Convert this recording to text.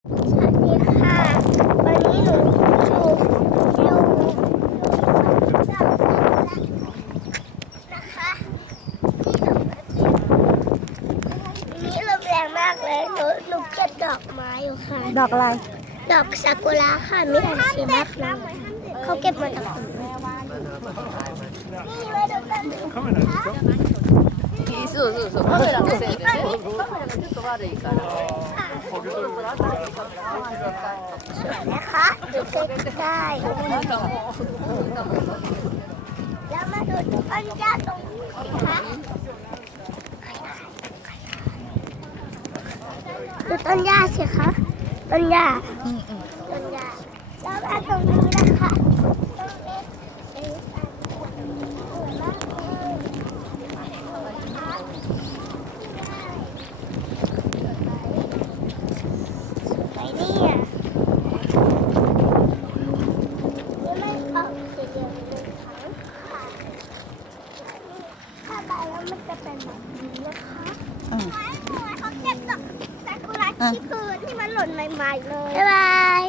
สวัสดีค่ะ วันนี้หนูอยู่อยู่นะคะนี่ลมแรงมากเลยหนูหนูเก็บดอกไม้อยู่ค่ะ ดอกอะไร ดอกซากุระค่ะมีหลายสีมากเลยเขาเก็บมาจากผมนี่ไว้ดูกันนะคะ そうそうそうカメラのせいでねカメラがちょっと悪いから สวย นะคะดูใกล้ๆแล้วมาดูต้นหญ้าตรงนี้นะคะดูต้นหญ้าสิคะต้นหญ้าต้นหญ้าแล้วมาตรงนี้นะคะตรงนี้สีสันสวยมากเลยสวยเนี่ยนี่ไม่ออกสีเหลืองเลยค่ะถ้าใบแล้ว มันจะเป็นแบบนี้นะคะอืมเขาเก็บดอกซากุระที่พื้นที่มันหล่นใหม่ๆเลย บ๊ายบาย